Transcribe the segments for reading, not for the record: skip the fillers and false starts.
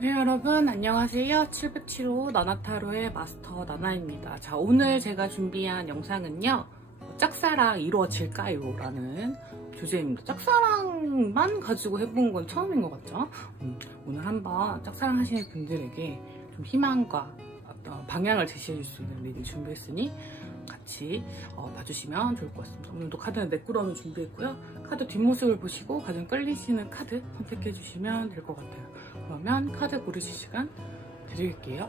네, 여러분 안녕하세요. 707호 나나타로의 마스터 나나입니다. 자, 오늘 제가 준비한 영상은요, 짝사랑 이루어질까요? 라는 주제입니다. 짝사랑만 가지고 해본 건 처음인 것 같죠? 오늘 한번 짝사랑 하시는 분들에게 좀 희망과 어떤 방향을 제시해 줄 수 있는 리딩 준비했으니 같이 봐주시면 좋을 것 같습니다. 오늘도 카드는 4꾸러미 준비했고요. 카드 뒷모습을 보시고 가장 끌리시는 카드 선택해 주시면 될 것 같아요. 그러면 카드 고르실 시간 드릴게요.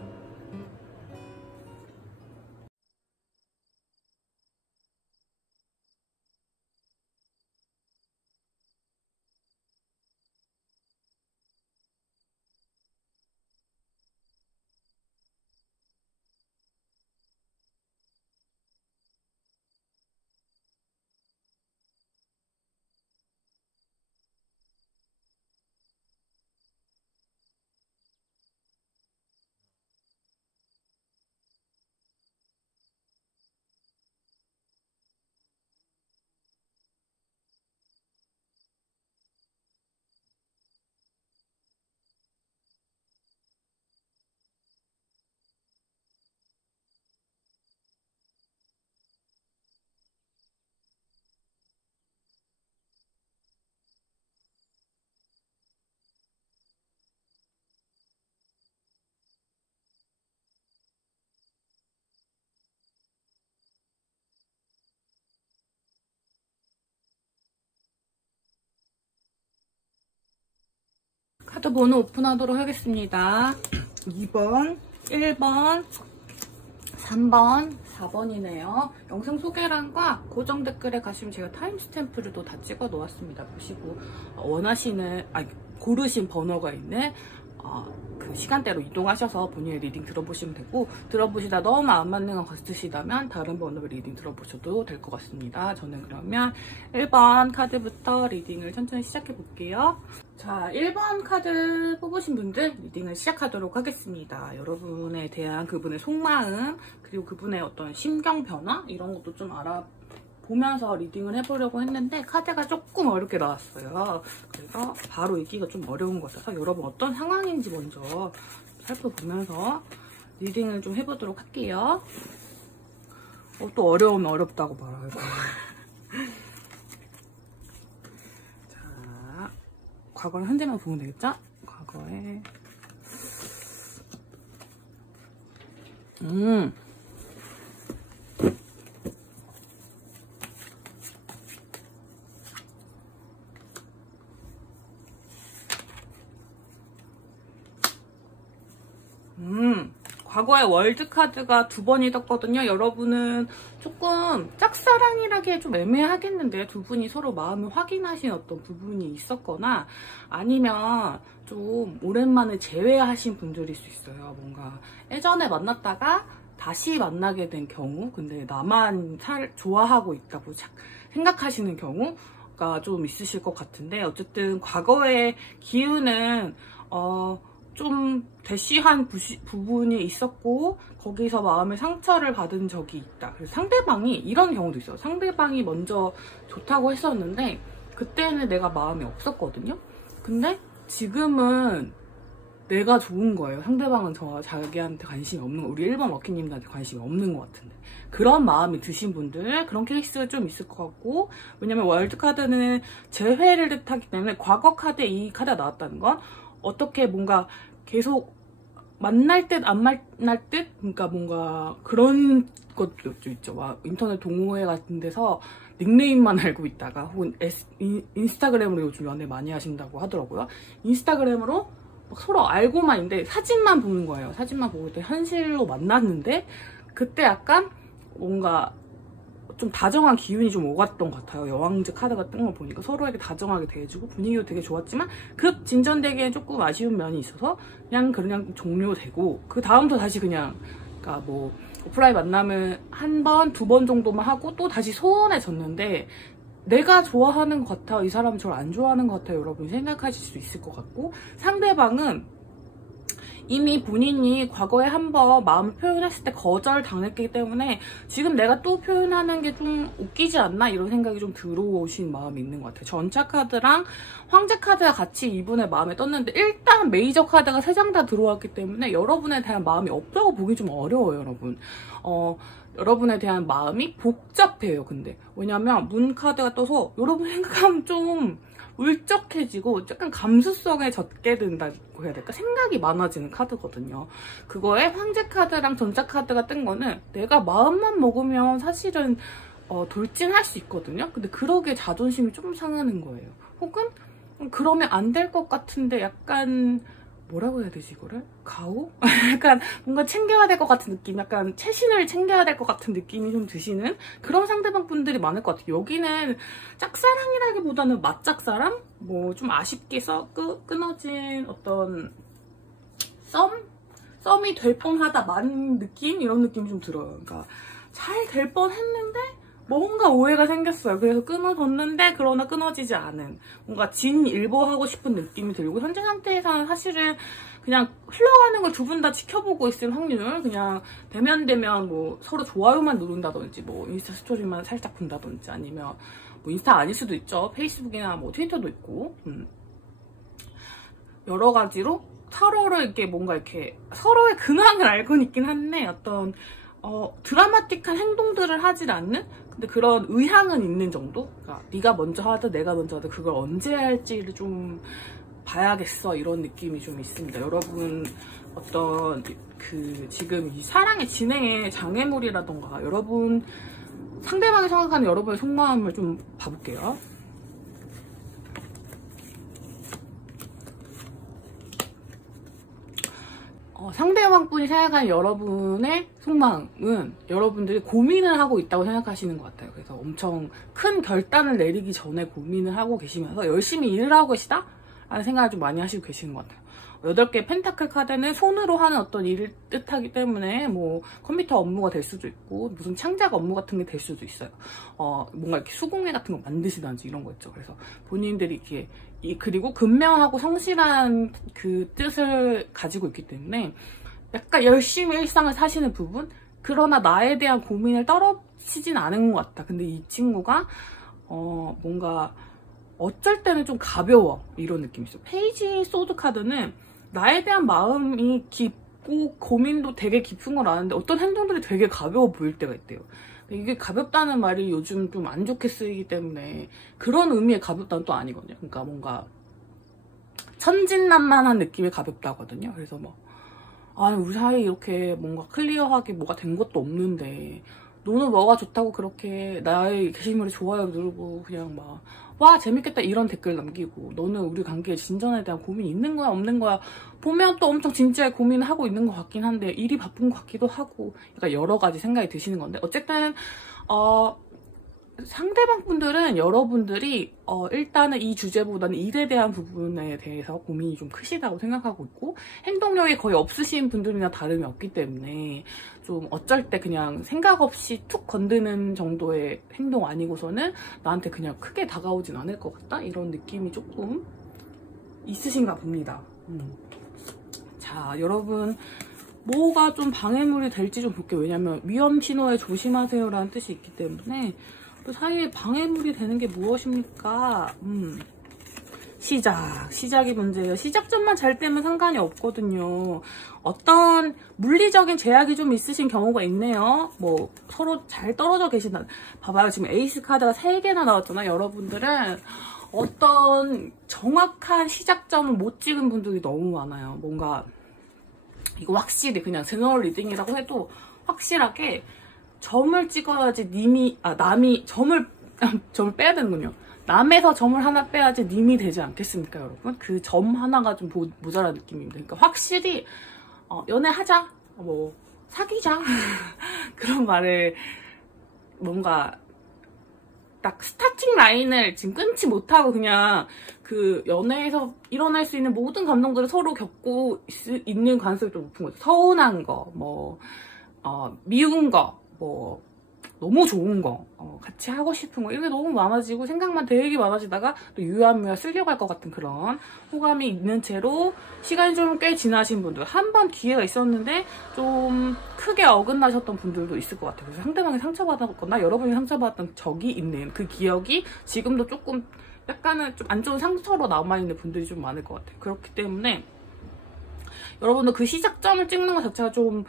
카드 번호 오픈하도록 하겠습니다. 2번, 1번, 3번, 4번이네요. 영상 소개란과 고정 댓글에 가시면 제가 타임스탬프를 또 다 찍어 놓았습니다. 보시고 고르신 번호가 있는 그 시간대로 이동하셔서 본인의 리딩 들어보시면 되고, 들어보시다 너무 안 맞는 것 같으시다면 다른 번호로 리딩 들어보셔도 될 것 같습니다. 저는 그러면 1번 카드부터 리딩을 천천히 시작해 볼게요. 자, 1번 카드 뽑으신 분들 리딩을 시작하도록 하겠습니다. 여러분에 대한 그분의 속마음, 그리고 그분의 어떤 심경 변화 이런 것도 좀 알아보면서 리딩을 해보려고 했는데 카드가 조금 어렵게 나왔어요. 그래서 바로 읽기가 좀 어려운 것 같아서 여러분 어떤 상황인지 먼저 살펴보면서 리딩을 좀 해보도록 할게요. 또 어려우면 어렵다고 말하고. 자, 과거랑 현재만 보면 되겠죠? 과거에 과거에 월드카드가 2번이 떴거든요. 여러분은 조금 짝사랑이라기에 좀 애매하겠는데 두 분이 서로 마음을 확인하신 어떤 부분이 있었거나 아니면 좀 오랜만에 재회하신 분들일 수 있어요. 뭔가 예전에 만났다가 다시 만나게 된 경우, 근데 나만 좋아하고 있다고 생각하시는 경우가 좀 있으실 것 같은데, 어쨌든 과거의 기운은 좀 대쉬한 부분이 있었고 거기서 마음의 상처를 받은 적이 있다. 그래서 상대방이 이런 경우도 있어요. 상대방이 먼저 좋다고 했었는데 그때는 내가 마음이 없었거든요. 근데 지금은 내가 좋은 거예요. 상대방은 자기한테 관심이 없는 거, 우리 1번 워킹님들한테 관심이 없는 것 같은데 그런 마음이 드신 분들, 그런 케이스가 좀 있을 것 같고, 왜냐면 월드카드는 재회를 뜻하기 때문에 과거 카드에 이 카드가 나왔다는 건 어떻게 뭔가 계속 만날 듯 안 만날 듯, 그러니까 뭔가 그런 것도 있죠. 막 인터넷 동호회 같은 데서 닉네임만 알고 있다가, 혹은 인스타그램으로 요즘 연애 많이 하신다고 하더라고요. 인스타그램으로 막 서로 알고만 있는데 사진만 보는 거예요. 사진만 보고 때 현실로 만났는데 그때 약간 뭔가 좀 다정한 기운이 좀 오갔던 것 같아요. 여왕제 카드가 뜬 걸 보니까 서로에게 다정하게 대해주고 분위기도 되게 좋았지만 급 진전되기엔 조금 아쉬운 면이 있어서 그냥 종료되고, 그 다음부터 다시 그러니까 뭐 오프라인 만남을 1번, 2번 정도만 하고 또 다시 소원해졌는데 내가 좋아하는 것 같아요, 이 사람은 저를 안 좋아하는 것 같아요, 여러분이 생각하실 수 있을 것 같고, 상대방은 이미 본인이 과거에 한번 마음 표현했을 때 거절당했기 때문에 지금 내가 또 표현하는 게 좀 웃기지 않나 이런 생각이 좀 들어오신 마음이 있는 것 같아요. 전차 카드랑 황제 카드가 같이 이분의 마음에 떴는데 일단 메이저 카드가 3장 다 들어왔기 때문에 여러분에 대한 마음이 없다고 보기 좀 어려워요, 여러분. 여러분에 대한 마음이 복잡해요, 근데. 왜냐면 문 카드가 떠서 여러분 생각하면 좀 울적해지고 약간 감수성에 젖게 된다고 해야 될까? 생각이 많아지는 카드거든요. 그거에 황제 카드랑 전자 카드가 뜬 거는 내가 마음만 먹으면 사실은 돌진할 수 있거든요. 근데 그러게 자존심이 좀 상하는 거예요. 혹은 그러면 안 될 것 같은데 약간 뭐라고 해야 되지 이거를? 가오? 약간 뭔가 챙겨야 될 것 같은 느낌, 약간 최신을 챙겨야 될 것 같은 느낌이 좀 드시는 그런 상대방 분들이 많을 것 같아요. 여기는 짝사랑이라기보다는 맞짝사랑? 뭐 좀 아쉽게 끊어진 어떤 썸이 될 뻔하다 만 느낌? 이런 느낌이 좀 들어요. 그러니까 잘 될 뻔했는데 뭔가 오해가 생겼어요. 그래서 끊어졌는데 그러나 끊어지지 않은 뭔가 진일보하고 싶은 느낌이 들고 현재 상태에서는 사실은 그냥 흘러가는 걸 두 분 다 지켜보고 있을 확률, 그냥 대면 뭐 서로 좋아요만 누른다든지 뭐 인스타 스토리만 살짝 본다든지 아니면 뭐 인스타 아닐 수도 있죠. 페이스북이나 뭐 트위터도 있고 여러 가지로 서로를 이렇게 뭔가 이렇게 서로의 근황을 알고는 있긴 한데 어떤 드라마틱한 행동들을 하질 않는 근데 그런 의향은 있는 정도? 그러니까 네가 먼저 하든 내가 먼저 하든 그걸 언제 할지를 좀 봐야겠어 이런 느낌이 좀 있습니다. 여러분 어떤 지금 이 사랑의 진행의 장애물이라던가 여러분 상대방이 생각하는 여러분의 속마음을 좀 봐볼게요. 상대방분이 생각하는 여러분의 속마음은 여러분들이 고민을 하고 있다고 생각하시는 것 같아요. 그래서 엄청 큰 결단을 내리기 전에 고민을 하고 계시면서 열심히 일을 하고 계시다? 라는 생각을 좀 많이 하시고 계시는 것 같아요. 8개의 펜타클 카드는 손으로 하는 어떤 일을 뜻하기 때문에 뭐 컴퓨터 업무가 될 수도 있고 무슨 창작 업무 같은 게 될 수도 있어요. 뭔가 이렇게 수공예 같은 거 만드시든지 이런 거 있죠. 그래서 본인들이 이렇게 그리고 근명하고 성실한 그 뜻을 가지고 있기 때문에 약간 열심히 일상을 사시는 부분? 그러나 나에 대한 고민을 떨어지진 않은 것 같다. 근데 이 친구가 뭔가 어쩔 때는 좀 가벼워 이런 느낌이 있어요. 페이지 소드 카드는 나에 대한 마음이 깊고 고민도 되게 깊은 걸 아는데 어떤 행동들이 되게 가벼워 보일 때가 있대요. 이게 가볍다는 말이 요즘 좀 안 좋게 쓰이기 때문에 그런 의미의 가볍다는 또 아니거든요. 그러니까 뭔가 천진난만한 느낌의 가볍다거든요. 그래서 뭐 우리 사이 이렇게 뭔가 클리어하게 뭐가 된 것도 없는데 너는 뭐가 좋다고 그렇게 나의 게시물에 좋아요 누르고 그냥 막 와 재밌겠다 이런 댓글 남기고 너는 우리 관계의 진전에 대한 고민이 있는 거야 없는 거야 보면 또 엄청 진지하게 고민을 하고 있는 것 같긴 한데 일이 바쁜 것 같기도 하고 그러니까 여러 가지 생각이 드시는 건데 어쨌든 상대방 분들은 여러분들이 일단은 이 주제보다는 일에 대한 부분에 대해서 고민이 좀 크시다고 생각하고 있고 행동력이 거의 없으신 분들이나 다름이 없기 때문에 좀 어쩔 때 그냥 생각 없이 툭 건드는 정도의 행동 아니고서는 나한테 그냥 크게 다가오진 않을 것 같다? 이런 느낌이 조금 있으신가 봅니다. 자, 여러분 뭐가 좀 방해물이 될지 좀 볼게요. 왜냐면 위험 신호에 조심하세요라는 뜻이 있기 때문에 그 사이에 방해물이 되는 게 무엇입니까? 시작이 문제예요. 시작점만 잘 되면 상관이 없거든요. 어떤 물리적인 제약이 좀 있으신 경우가 있네요. 뭐 서로 잘 떨어져 계신다. 봐봐요. 지금 에이스 카드가 3개나 나왔잖아요. 여러분들은 어떤 정확한 시작점을 못 찍은 분들이 너무 많아요. 뭔가 이거 확실히 그냥 제너럴 리딩이라고 해도 확실하게 점을 찍어야지 남이 점을 빼야 되는군요. 남에서 점을 하나 빼야지 님이 되지 않겠습니까, 여러분? 그 점 하나가 좀 모자란 느낌입니다. 그러니까 확실히 연애하자, 뭐 사귀자 그런 말을 뭔가 딱 스타팅 라인을 지금 끊지 못하고 그냥 그 연애에서 일어날 수 있는 모든 감정들을 서로 겪고 있는 가능성이 좀 높은 거죠. 서운한 거, 뭐 미운 거, 뭐 너무 좋은 거, 같이 하고 싶은 거 이런 게 너무 많아지고 생각만 되게 많아지다가 또 유야무야 쓸려갈 것 같은 그런 호감이 있는 채로 시간이 좀 꽤 지나신 분들, 한 번 기회가 있었는데 좀 크게 어긋나셨던 분들도 있을 것 같아요. 그래서 상대방이 상처받았거나 여러분이 상처받았던 적이 있는 그 기억이 지금도 조금 약간은 좀 안 좋은 상처로 남아있는 분들이 좀 많을 것 같아요. 그렇기 때문에 여러분도 그 시작점을 찍는 것 자체가 좀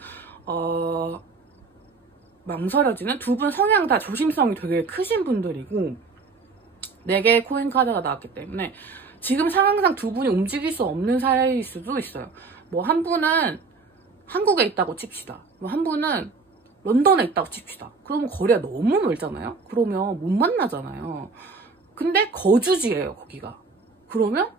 망설여지는, 두 분 성향 다 조심성이 되게 크신 분들이고 4개의 코인 카드가 나왔기 때문에 지금 상황상 두 분이 움직일 수 없는 사이일 수도 있어요. 뭐 한 분은 한국에 있다고 칩시다. 뭐 한 분은 런던에 있다고 칩시다. 그러면 거리가 너무 멀잖아요. 그러면 못 만나잖아요. 근데 거주지예요, 거기가. 그러면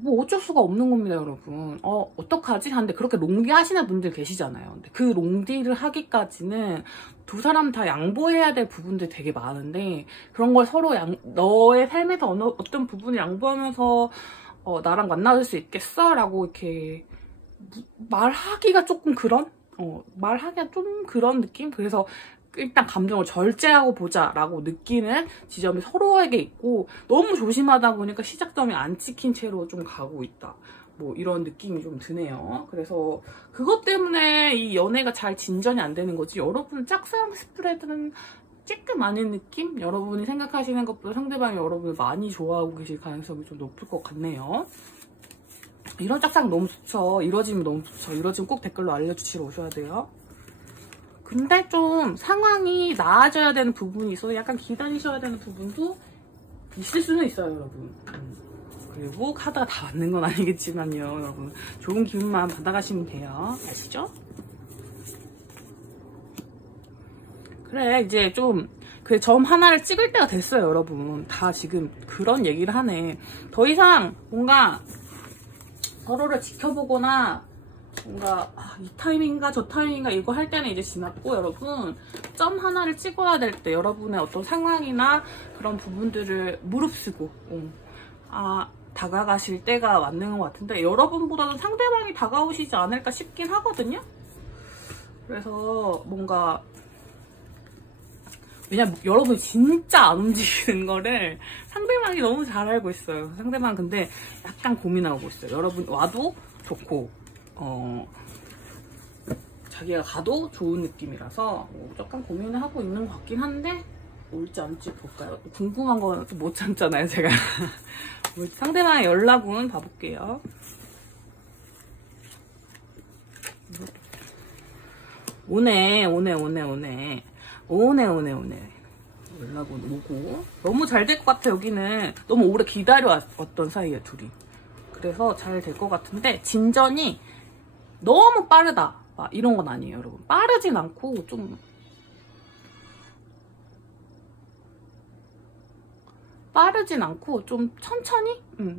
뭐 어쩔 수가 없는 겁니다, 여러분. 어떡하지? 하는데 그렇게 롱디 하시는 분들 계시잖아요. 근데 그 롱디를 하기까지는 두 사람 다 양보해야 될 부분들이 되게 많은데 그런 걸 서로 너의 삶에서 어떤 부분을 양보하면서 나랑 만나줄 수 있겠어? 라고 이렇게 말하기가 조금 그런? 말하기가 좀 그런 느낌? 그래서 일단 감정을 절제하고 보자 라고 느끼는 지점이 서로에게 있고 너무 조심하다 보니까 시작점이 안 찍힌 채로 좀 가고 있다, 뭐 이런 느낌이 좀 드네요. 그래서 그것 때문에 이 연애가 잘 진전이 안 되는 거지, 여러분 짝사랑 스프레드는 찌끔 아닌 느낌? 여러분이 생각하시는 것보다 상대방이 여러분을 많이 좋아하고 계실 가능성이 좀 높을 것 같네요. 이런 짝사랑 너무 좋죠. 이루어지면 너무 좋죠. 이루어지면 꼭 댓글로 알려주시러 오셔야 돼요. 근데 좀 상황이 나아져야 되는 부분이 있어서 약간 기다리셔야 되는 부분도 있을 수는 있어요, 여러분. 그리고 카드가 다 맞는 건 아니겠지만요, 여러분. 좋은 기운만 받아가시면 돼요. 아시죠? 그래, 이제 좀 그 점 하나를 찍을 때가 됐어요, 여러분. 다 지금 그런 얘기를 하네. 더 이상 뭔가 서로를 지켜보거나 뭔가 이 타이밍인가 저 타이밍인가 이거 할 때는 이제 지났고, 여러분 점 하나를 찍어야 될 때 여러분의 어떤 상황이나 그런 부분들을 무릅쓰고 다가가실 때가 맞는 것 같은데, 여러분보다는 상대방이 다가오시지 않을까 싶긴 하거든요. 그래서 뭔가 왜냐면 여러분이 진짜 안 움직이는 거를 상대방이 너무 잘 알고 있어요. 상대방 근데 약간 고민하고 있어요. 여러분 와도 좋고 자기가 가도 좋은 느낌이라서 약간 고민을 하고 있는 것 같긴 한데, 올지 안 올지 볼까요? 궁금한 건 못 참잖아요, 제가. 상대방의 연락운 봐볼게요. 오네. 연락은 오고 너무 잘 될 것 같아. 여기는 너무 오래 기다려왔던 사이에 둘이. 그래서 잘 될 것 같은데 진전이 너무 빠르다 막 이런 건 아니에요, 여러분. 빠르진 않고 좀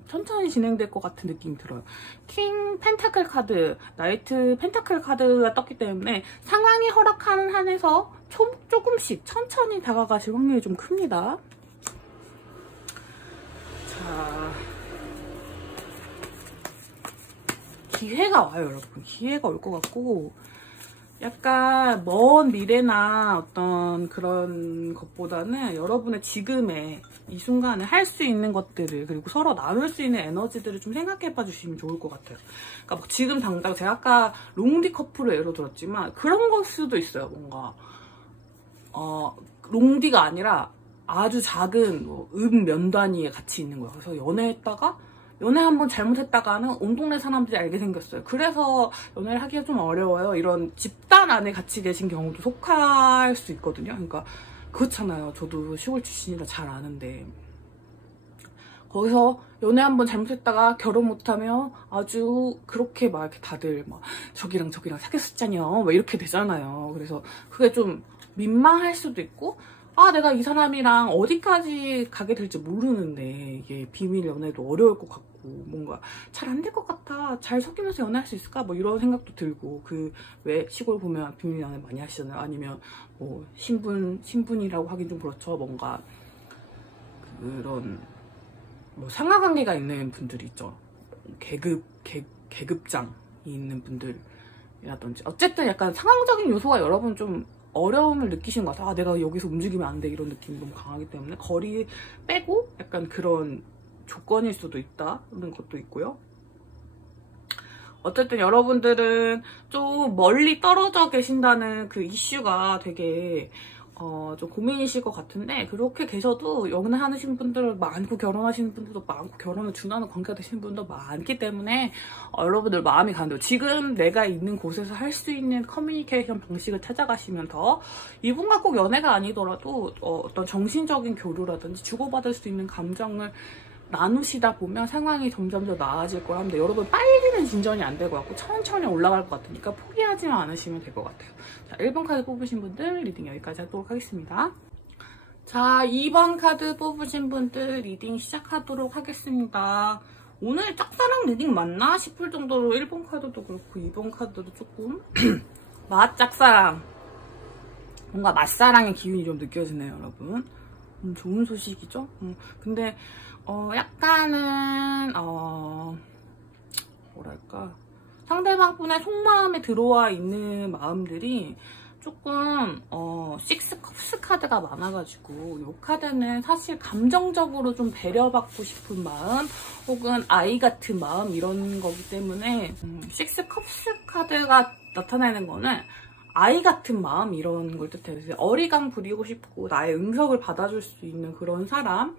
천천히 진행될 것 같은 느낌이 들어요. 킹 펜타클 카드, 나이트 펜타클 카드가 떴기 때문에 상황이 허락하는 한에서 조금씩 천천히 다가가실 확률이 좀 큽니다. 자, 기회가 와요, 여러분. 기회가 올 것 같고, 약간 먼 미래나 어떤 그런 것보다는 여러분의 지금의 이 순간에 할 수 있는 것들을, 그리고 서로 나눌 수 있는 에너지들을 좀 생각해봐 주시면 좋을 것 같아요. 그러니까 뭐 지금 당장 제가 아까 롱디 커플을 예로 들었지만 그런 걸 수도 있어요. 뭔가 롱디가 아니라 아주 작은 면 단위에 같이 있는 거예요. 그래서 연애 한번 잘못했다가는 온 동네 사람들이 알게 생겼어요. 그래서 연애를 하기가 좀 어려워요. 이런 집단 안에 같이 계신 경우도 속할 수 있거든요. 그러니까 그렇잖아요. 저도 시골 출신이라 잘 아는데, 거기서 연애 한번 잘못했다가 결혼 못하면 아주 그렇게 막 이렇게 다들 막 저기랑 사귀었었잖여 막 이렇게 되잖아요. 그래서 그게 좀 민망할 수도 있고, 내가 이 사람이랑 어디까지 가게 될지 모르는데 이게 비밀 연애도 어려울 것 같고 뭔가 잘 안 될 것 같아. 잘 섞이면서 연애할 수 있을까? 뭐 이런 생각도 들고, 왜 시골 보면 비밀 연애 많이 하시잖아요. 아니면 뭐 신분이라고 하긴 좀 그렇죠. 뭔가 그런 뭐 상하관계가 있는 분들이 있죠. 계급장이 있는 분들이라든지. 어쨌든 약간 상황적인 요소가 여러분 좀 어려움을 느끼신 것 같아요. 아, 내가 여기서 움직이면 안 돼, 이런 느낌이 너무 강하기 때문에 거리 빼고 약간 그런 조건일 수도 있다는 것도 있고요. 어쨌든 여러분들은 좀 멀리 떨어져 계신다는 그 이슈가 되게 좀 고민이실 것 같은데, 그렇게 계셔도 연애하시는 분들 많고 결혼하시는 분들도 많고 결혼을 준하는 관계가 되시는 분도 많기 때문에 여러분들 마음이 가는데요. 지금 내가 있는 곳에서 할 수 있는 커뮤니케이션 방식을 찾아가시면 더, 이분과 꼭 연애가 아니더라도 어떤 정신적인 교류라든지 주고받을 수 있는 감정을 나누시다 보면 상황이 점점 더 나아질 거랍니다. 여러분 빨리는 진전이 안 될 것 같고 천천히 올라갈 것 같으니까 포기하지만 않으시면 될 것 같아요. 자, 1번 카드 뽑으신 분들 리딩 여기까지 하도록 하겠습니다. 자, 2번 카드 뽑으신 분들 리딩 시작하도록 하겠습니다. 오늘 짝사랑 리딩 맞나 싶을 정도로 1번 카드도 그렇고 2번 카드도 조금 맛짝사랑, 뭔가 맛사랑의 기운이 좀 느껴지네요, 여러분. 좋은 소식이죠? 근데 약간은 뭐랄까, 상대방 분의 속마음에 들어와 있는 마음들이 조금 식스 컵스 카드가 많아가지고, 이 카드는 사실 감정적으로 좀 배려받고 싶은 마음 혹은 아이 같은 마음 이런 거기 때문에 식스 컵스 카드가 나타내는 거는 아이 같은 마음 이런 걸 뜻해요. 어리광 부리고 싶고 나의 응석을 받아줄 수 있는 그런 사람,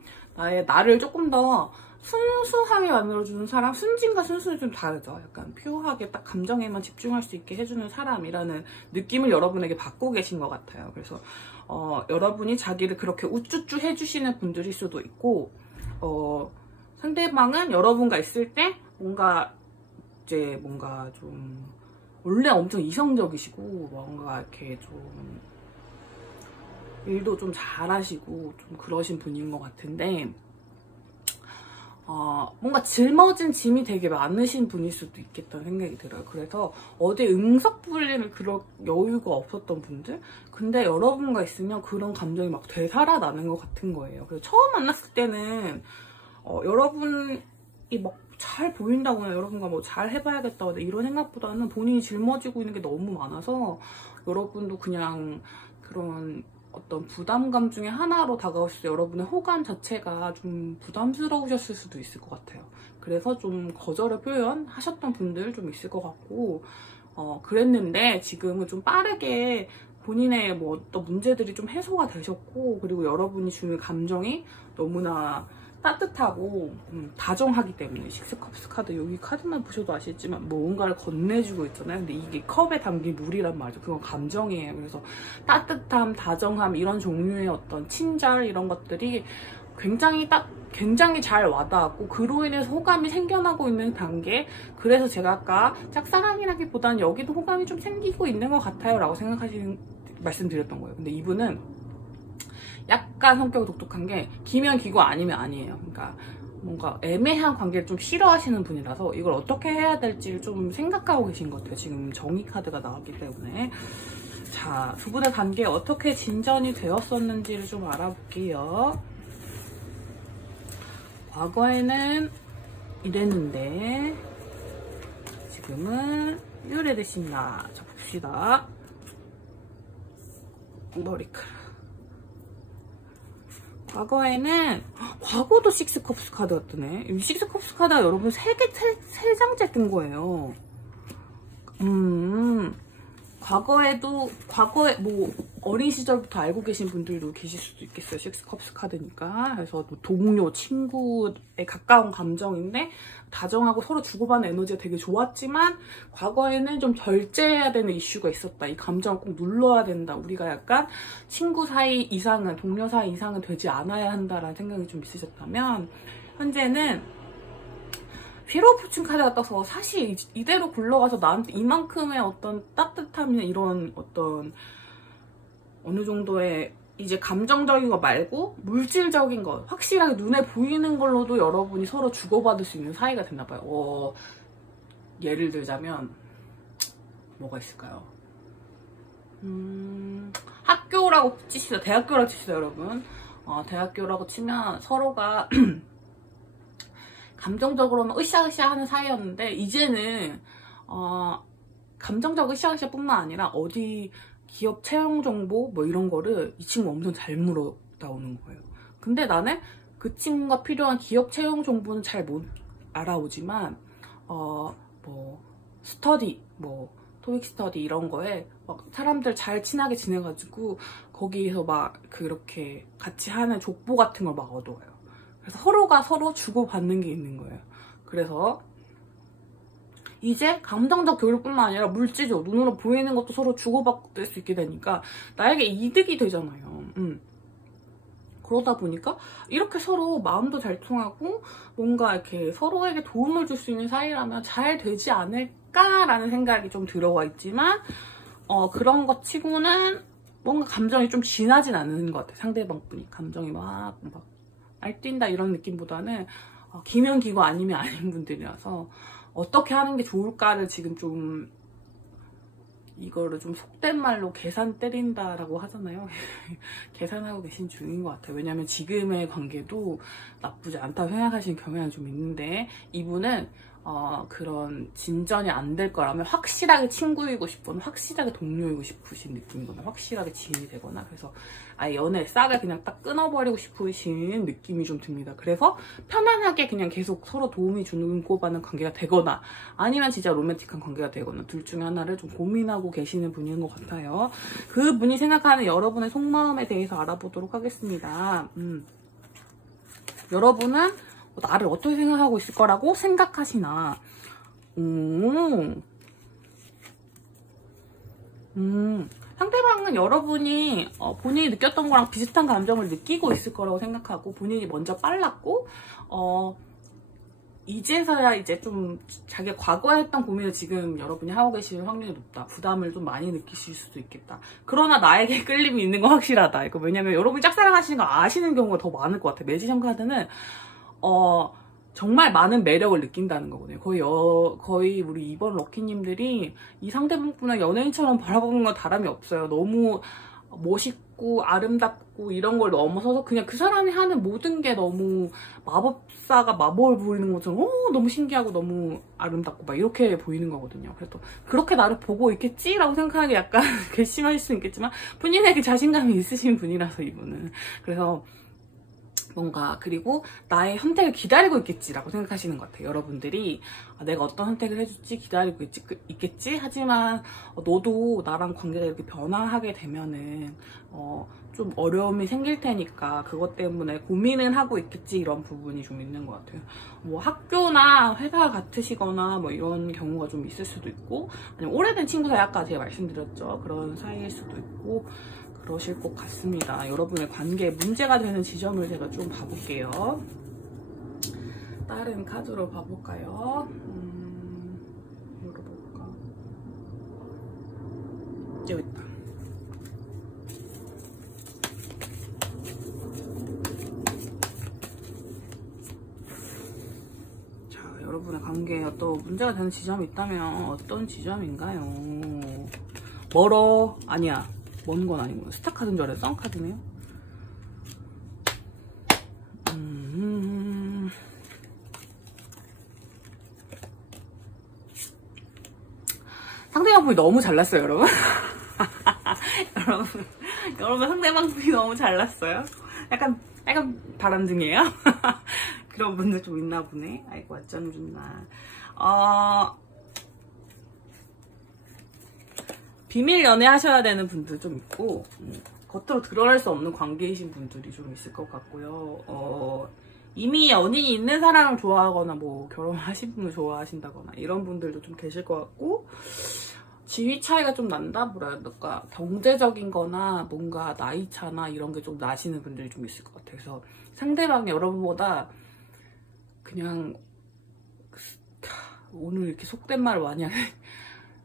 나를 조금 더 순수하게 만들어주는 사람. 순진과 순수는 좀 다르죠. 약간 퓨어하게 딱 감정에만 집중할 수 있게 해주는 사람이라는 느낌을 여러분에게 받고 계신 것 같아요. 그래서 여러분이 자기를 그렇게 우쭈쭈 해주시는 분들일 수도 있고, 상대방은 여러분과 있을 때 뭔가 좀 원래 엄청 이성적이시고 뭔가 이렇게 좀 일도 좀 잘하시고 좀 그러신 분인 것 같은데, 뭔가 짊어진 짐이 되게 많으신 분일 수도 있겠다는 생각이 들어요. 그래서 어디 응석 부리는 그런 여유가 없었던 분들? 근데 여러분과 있으면 그런 감정이 막 되살아나는 것 같은 거예요. 그래서 처음 만났을 때는 여러분이 막 잘 보인다거나 여러분과 뭐 잘 해봐야겠다 이런 생각보다는 본인이 짊어지고 있는 게 너무 많아서 여러분도 그냥 그런 어떤 부담감 중에 하나로 다가오실 때 여러분의 호감 자체가 좀 부담스러우셨을 수도 있을 것 같아요. 그래서 좀 거절의 표현하셨던 분들 좀 있을 것 같고, 그랬는데 지금은 좀 빠르게 본인의 뭐 어떤 문제들이 좀 해소가 되셨고, 그리고 여러분이 주는 감정이 너무나 따뜻하고 다정하기 때문에, 식스컵스 카드 여기 카드만 보셔도 아시겠지만 뭔가를 건네주고 있잖아요. 근데 이게 컵에 담긴 물이란 말이죠. 그건 감정이에요. 그래서 따뜻함, 다정함 이런 종류의 어떤 친절 이런 것들이 굉장히 잘 와닿았고, 그로 인해서 호감이 생겨나고 있는 단계. 그래서 제가 아까 짝사랑이라기보다는 여기도 호감이 좀 생기고 있는 것 같아요 라고 말씀드렸던 거예요. 근데 이분은 약간 성격이 독특한 게 기면 기고 아니면 아니에요. 그러니까 뭔가 애매한 관계를 좀 싫어하시는 분이라서 이걸 어떻게 해야 될지를 좀 생각하고 계신 것 같아요. 지금 정의 카드가 나왔기 때문에. 자, 두 분의 관계 어떻게 진전이 되었었는지를 좀 알아볼게요. 과거에는 이랬는데 지금은 이래되신다. 자, 봅시다. 머리카락. 과거도 식스컵스 카드가 뜨네. 이 식스컵스 카드가 여러분 세 장째 뜬 거예요. 과거에 뭐 어린 시절부터 알고 계신 분들도 계실 수도 있겠어요. 식스컵스 카드니까. 그래서 뭐 동료, 친구에 가까운 감정인데 다정하고 서로 주고받는 에너지가 되게 좋았지만 과거에는 좀 절제해야 되는 이슈가 있었다. 이 감정을 꼭 눌러야 된다. 우리가 약간 친구 사이 이상은, 동료 사이 이상은 되지 않아야 한다라는 생각이 좀 있으셨다면, 현재는 휘로 포춘 카드가 떠서 사실 이대로 굴러가서 나한테 이만큼의 어떤 따뜻함이나 이런 어떤 어느 정도의 이제 감정적인 거 말고 물질적인 거, 확실하게 눈에 보이는 걸로도 여러분이 서로 주고받을 수 있는 사이가 됐나 봐요. 예를 들자면 뭐가 있을까요? 학교라고 치시죠. 대학교라고 치시죠, 여러분. 대학교라고 치면 서로가 감정적으로는 으쌰으쌰 하는 사이였는데, 이제는 감정적 으쌰으쌰 뿐만 아니라 어디 기업 채용 정보 뭐 이런 거를 이 친구 엄청 잘 물어다오는 거예요. 근데 나는 그 친구가 필요한 기업 채용 정보는 잘 못 알아오지만 뭐 스터디 뭐 토익 스터디 이런 거에 막 사람들 잘 친하게 지내가지고 거기에서 막 그렇게 같이 하는 족보 같은 걸 막 얻어와요. 그래서 서로가 서로 주고받는 게 있는 거예요. 그래서 이제 감정적 교류뿐만 아니라 물질적 눈으로 보이는 것도 서로 주고받을 수 있게 되니까 나에게 이득이 되잖아요. 그러다 보니까 이렇게 서로 마음도 잘 통하고 뭔가 이렇게 서로에게 도움을 줄 수 있는 사이라면 잘 되지 않을까라는 생각이 좀 들어와 있지만 그런 것 치고는 뭔가 감정이 좀 진하진 않은 것 같아요. 상대방 분이 감정이 막 날뛴다 이런 느낌보다는 기면기고 아니면 아닌 분들이라서 어떻게 하는 게 좋을까를 지금 좀 이거를 좀 속된 말로 계산 때린다라고 하잖아요. 계산하고 계신 중인 것 같아요. 왜냐면 지금의 관계도 나쁘지 않다고 생각하시는 경향이 좀 있는데 이분은 그런 진전이 안 될 거라면 확실하게 친구이고 싶거나 확실하게 동료이고 싶으신 느낌이거나 확실하게 지인이 되거나 그래서 아예 연애 싹을 그냥 딱 끊어버리고 싶으신 느낌이 좀 듭니다. 그래서 편안하게 그냥 계속 서로 도움이 주고받는 관계가 되거나 아니면 진짜 로맨틱한 관계가 되거나 둘 중에 하나를 좀 고민하고 계시는 분인 것 같아요. 그분이 생각하는 여러분의 속마음에 대해서 알아보도록 하겠습니다. 여러분은 나를 어떻게 생각하고 있을 거라고 생각하시나? 상대방은 여러분이 본인이 느꼈던 거랑 비슷한 감정을 느끼고 있을 거라고 생각하고 본인이 먼저 빨랐고 이제서야 이제 좀 자기가 과거에 했던 고민을 지금 여러분이 하고 계실 확률이 높다. 부담을 좀 많이 느끼실 수도 있겠다. 그러나 나에게 끌림이 있는 건 확실하다. 이거 왜냐면 여러분이 짝사랑하시는 거 아시는 경우가 더 많을 것 같아요. 매지션 카드는 정말 많은 매력을 느낀다는 거거든요. 거의 우리 이번 럭키님들이 이 상대분을 연예인처럼 바라보는 건 다름이 없어요. 너무 멋있고 아름답고 이런 걸 넘어서서 그냥 그 사람이 하는 모든 게 너무 마법사가 마법을 부리는 것처럼 너무 신기하고 너무 아름답고 막 이렇게 보이는 거거든요. 그래서 그렇게 나를 보고 있겠지라고 생각하는 게 약간 괘씸할 수 있겠지만 본인에게 자신감이 있으신 분이라서 이분은 그래서 뭔가 그리고 나의 선택을 기다리고 있겠지라고 생각하시는 것 같아요. 여러분들이 내가 어떤 선택을 해줄지 기다리고 있겠지 하지만 너도 나랑 관계가 이렇게 변화하게 되면은 좀 어려움이 생길 테니까 그것 때문에 고민은 하고 있겠지 이런 부분이 좀 있는 것 같아요. 뭐 학교나 회사가 같으시거나 뭐 이런 경우가 좀 있을 수도 있고 아니면 오래된 친구 사이 아까 제가 말씀드렸죠. 그런 사이일 수도 있고 그러실 것 같습니다. 여러분의 관계에 문제가 되는 지점을 제가 좀 봐볼게요. 다른 카드로 봐볼까요? 열어볼까? 여기 있다. 자, 여러분의 관계에 또 문제가 되는 지점이 있다면 어떤 지점인가요? 멀어? 아니야. 먼 건 아니고 스타카드인 줄 알았어요. 썬카드네요. 상대방 분이 너무 잘났어요, 여러분. 여러분 상대방 분이 너무 잘났어요. 약간 바람둥이에요. 그런 분들 좀 있나 보네. 아이고 어쩜 좋나. 비밀 연애 하셔야 되는 분들 좀 있고 겉으로 드러날 수 없는 관계이신 분들이 좀 있을 것 같고요. 이미 연인이 있는 사람을 좋아하거나 뭐 결혼하신 분을 좋아하신다거나 이런 분들도 좀 계실 것 같고 지위 차이가 좀 난다? 뭐랄까 경제적인 거나 뭔가 나이 차나 이런 게 좀 나시는 분들이 좀 있을 것 같아요. 그래서 상대방이 여러분보다 그냥 오늘 이렇게 속된 말을 많이 하네.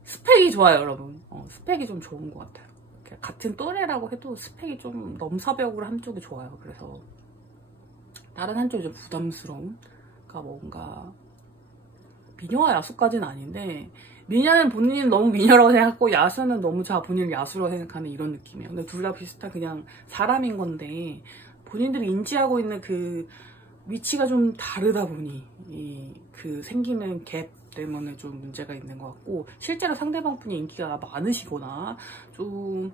스펙이 좋아요, 여러분. 스펙이 좀 좋은 것 같아요. 같은 또래라고 해도 스펙이 좀 넘사벽으로 한쪽이 좋아요. 그래서 다른 한쪽이 좀 부담스러운? 그러니까 뭔가 미녀와 야수까지는 아닌데 미녀는 본인은 너무 미녀라고 생각하고 야수는 너무 본인을 야수라고 생각하는 이런 느낌이에요. 근데 둘 다 비슷한 그냥 사람인 건데 본인들이 인지하고 있는 그 위치가 좀 다르다 보니 그 생기는 갭 때문에 좀 문제가 있는 것 같고, 실제로 상대방분이 인기가 많으시거나 좀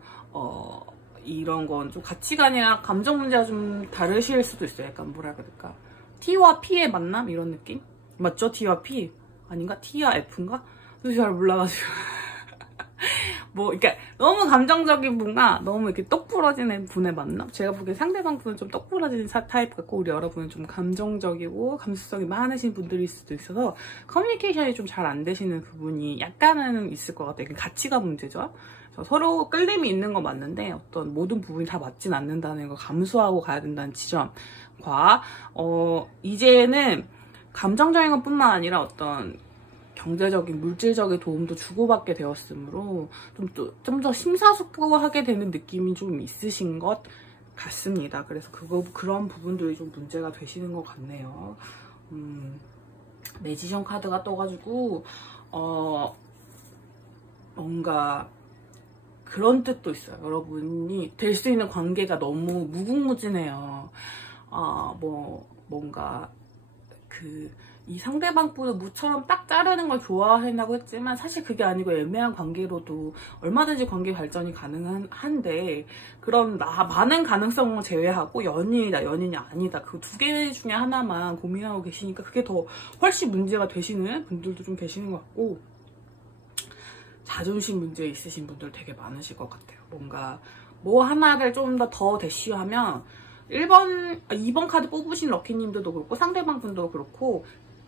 이런 건 좀 가치관이나 감정 문제가 좀 다르실 수도 있어요. 약간 뭐라 그럴까, T와 P의 만남 이런 느낌? 맞죠? T와 P 아닌가? T와 F인가? 잘 몰라가지고 뭐, 그러니까 너무 감정적인 분과 너무 이렇게 똑 부러지는 분의 만남? 제가 보기엔 상대방 분은 좀 똑 부러지는 타입 같고, 우리 여러분은 좀 감정적이고 감수성이 많으신 분들일 수도 있어서 커뮤니케이션이 좀 잘 안 되시는 부분이 약간은 있을 것 같아요. 가치가 문제죠. 서로 끌림이 있는 건 맞는데 어떤 모든 부분이 다 맞진 않는다는 걸 감수하고 가야 된다는 지점과, 이제는 감정적인 것뿐만 아니라 어떤 경제적인, 물질적인 도움도 주고받게 되었으므로 좀 더 심사숙고하게 되는 느낌이 좀 있으신 것 같습니다. 그래서 그런 부분들이 좀 문제가 되시는 것 같네요. 매지션 카드가 떠가지고 뭔가 그런 뜻도 있어요. 여러분이 될 수 있는 관계가 너무 무궁무진해요. 뭔가 이 상대방 분을 무처럼 딱 자르는 걸 좋아한다고 했지만, 사실 그게 아니고 애매한 관계로도 얼마든지 관계 발전이 가능한데, 그런 많은 가능성을 제외하고 연인이다, 연인이 아니다, 그 두 개 중에 하나만 고민하고 계시니까 그게 더 훨씬 문제가 되시는 분들도 좀 계시는 것 같고, 자존심 문제 있으신 분들 되게 많으실 것 같아요. 뭔가 뭐 하나를 좀 더 대쉬하면 2번 카드 뽑으신 럭키님들도 그렇고 상대방 분도 그렇고,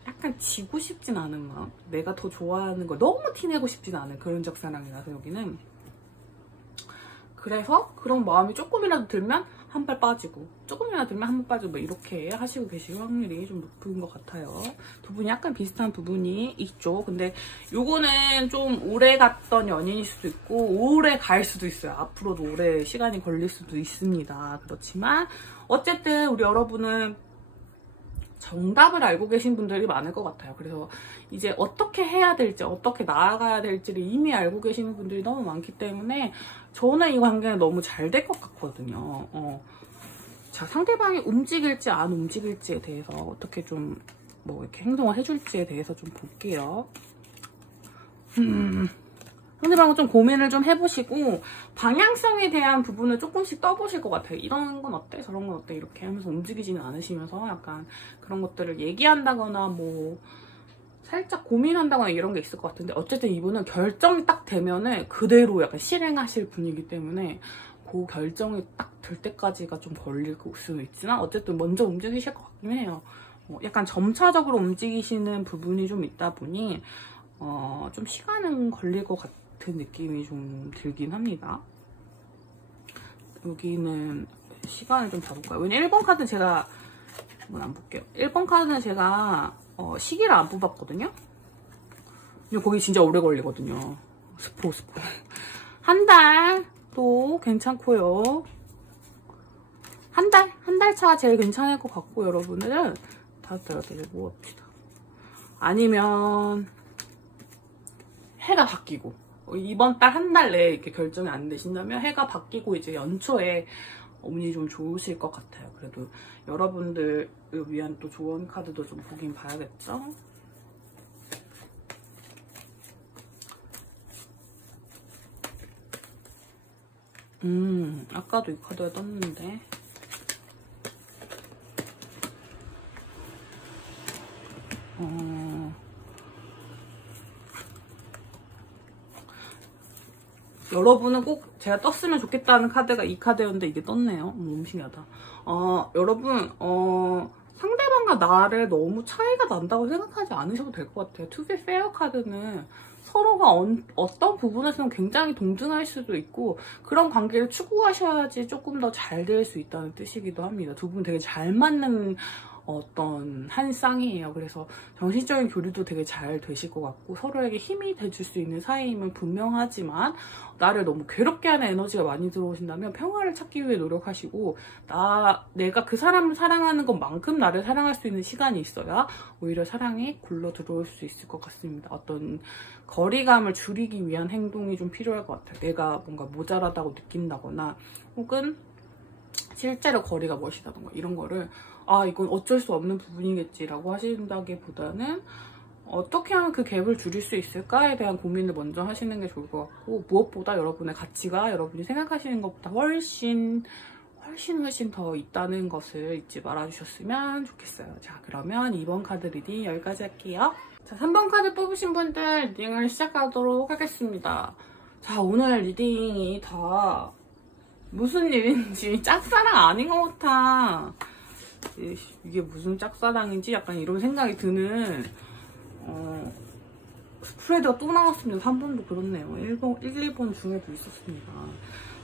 약간 지고 싶진 않은 마음, 내가 더 좋아하는 걸 너무 티내고 싶진 않은 그런 적사랑이라서 여기는. 그래서 그런 마음이 조금이라도 들면 한 발 빠지고, 조금이라도 들면 한 발 빠지고, 뭐 이렇게 하시고 계실 확률이 좀 높은 것 같아요. 두 분이 약간 비슷한 부분이 있죠. 근데 요거는 좀 오래 갔던 연인일 수도 있고 오래 갈 수도 있어요. 앞으로도 오래 시간이 걸릴 수도 있습니다. 그렇지만 어쨌든 우리 여러분은 정답을 알고 계신 분들이 많을 것 같아요. 그래서 이제 어떻게 해야 될지, 어떻게 나아가야 될지를 이미 알고 계시는 분들이 너무 많기 때문에 저는 이 관계는 너무 잘 될 것 같거든요. 자, 상대방이 움직일지 안 움직일지에 대해서 어떻게 좀 뭐 이렇게 행동을 해줄지에 대해서 좀 볼게요. 상대방은 좀 고민을 좀 해보시고 방향성에 대한 부분을 조금씩 떠보실 것 같아요. 이런 건 어때? 저런 건 어때? 이렇게 하면서 움직이지는 않으시면서 약간 그런 것들을 얘기한다거나 뭐 살짝 고민한다거나 이런 게 있을 것 같은데, 어쨌든 이분은 결정이 딱 되면은 그대로 약간 실행하실 분이기 때문에 그 결정이 딱 될 때까지가 좀 걸릴 수는 있지만 어쨌든 먼저 움직이실 것 같긴 해요. 약간 점차적으로 움직이시는 부분이 좀 있다 보니 좀 시간은 걸릴 것 같은 느낌이 좀 들긴 합니다. 여기는 시간을 좀 봐볼까요? 왜냐면 1번 카드는 제가 한번 안 볼게요. 1번 카드는 제가 시기를 안 뽑았거든요. 근데 거기 진짜 오래 걸리거든요. 스포 한 달도 괜찮고요. 한 달 차가 제일 괜찮을 것 같고, 여러분들은 5달 되게 모읍시다. 아니면 해가 바뀌고, 이번 달 한 달 내에 이렇게 결정이 안 되신다면 해가 바뀌고 이제 연초에 운이 좀 좋으실 것 같아요. 그래도 여러분들을 위한 또 조언 카드도 좀 보긴 봐야겠죠? 아까도 이 카드가 떴는데. 여러분은 꼭 제가 떴으면 좋겠다는 카드가 이 카드였는데 이게 떴네요. 너무 신기하다. 여러분, 상대방과 나를 너무 차이가 난다고 생각하지 않으셔도 될 것 같아요. To be fair 카드는 서로가 어떤 부분에서는 굉장히 동등할 수도 있고, 그런 관계를 추구하셔야지 조금 더 잘 될 수 있다는 뜻이기도 합니다. 두 분 되게 잘 맞는 어떤 한 쌍이에요. 그래서 정신적인 교류도 되게 잘 되실 것 같고, 서로에게 힘이 돼줄 수 있는 사이임은 분명하지만 나를 너무 괴롭게 하는 에너지가 많이 들어오신다면 평화를 찾기 위해 노력하시고, 내가 그 사람을 사랑하는 것만큼 나를 사랑할 수 있는 시간이 있어야 오히려 사랑이 굴러 들어올 수 있을 것 같습니다. 어떤 거리감을 줄이기 위한 행동이 좀 필요할 것 같아요. 내가 뭔가 모자라다고 느낀다거나 혹은 실제로 거리가 멀시다던가 이런 거를 아 이건 어쩔 수 없는 부분이겠지라고 하신다기보다는 어떻게 하면 그 갭을 줄일 수 있을까에 대한 고민을 먼저 하시는 게 좋을 것 같고, 무엇보다 여러분의 가치가 여러분이 생각하시는 것보다 훨씬 더 있다는 것을 잊지 말아주셨으면 좋겠어요. 자, 그러면 2번 카드 리딩 여기까지 할게요. 자, 3번 카드 뽑으신 분들 리딩을 시작하도록 하겠습니다. 자, 오늘 리딩이 다 무슨 일인지 짝사랑 아닌 것 같아. 이게 무슨 짝사랑인지 약간 이런 생각이 드는 스프레드가 또 나왔습니다. 3번도 그렇네요. 1, 2번 중에도 있었습니다.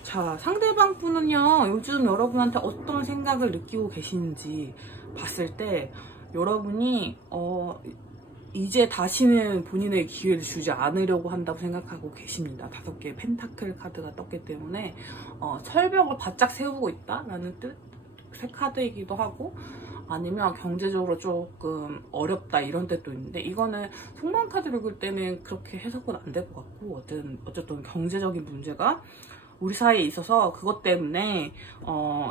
자, 상대방 분은요, 요즘 여러분한테 어떤 생각을 느끼고 계시는지 봤을 때 여러분이 이제 다시는 본인의 기회를 주지 않으려고 한다고 생각하고 계십니다. 5개의 펜타클 카드가 떴기 때문에 철벽을 바짝 세우고 있다라는 뜻의 카드이기도 하고, 아니면 경제적으로 조금 어렵다 이런 뜻도 있는데, 이거는 속마음 카드를 읽을 때는 그렇게 해석은 안 될 것 같고, 어쨌든 경제적인 문제가 우리 사이에 있어서 그것 때문에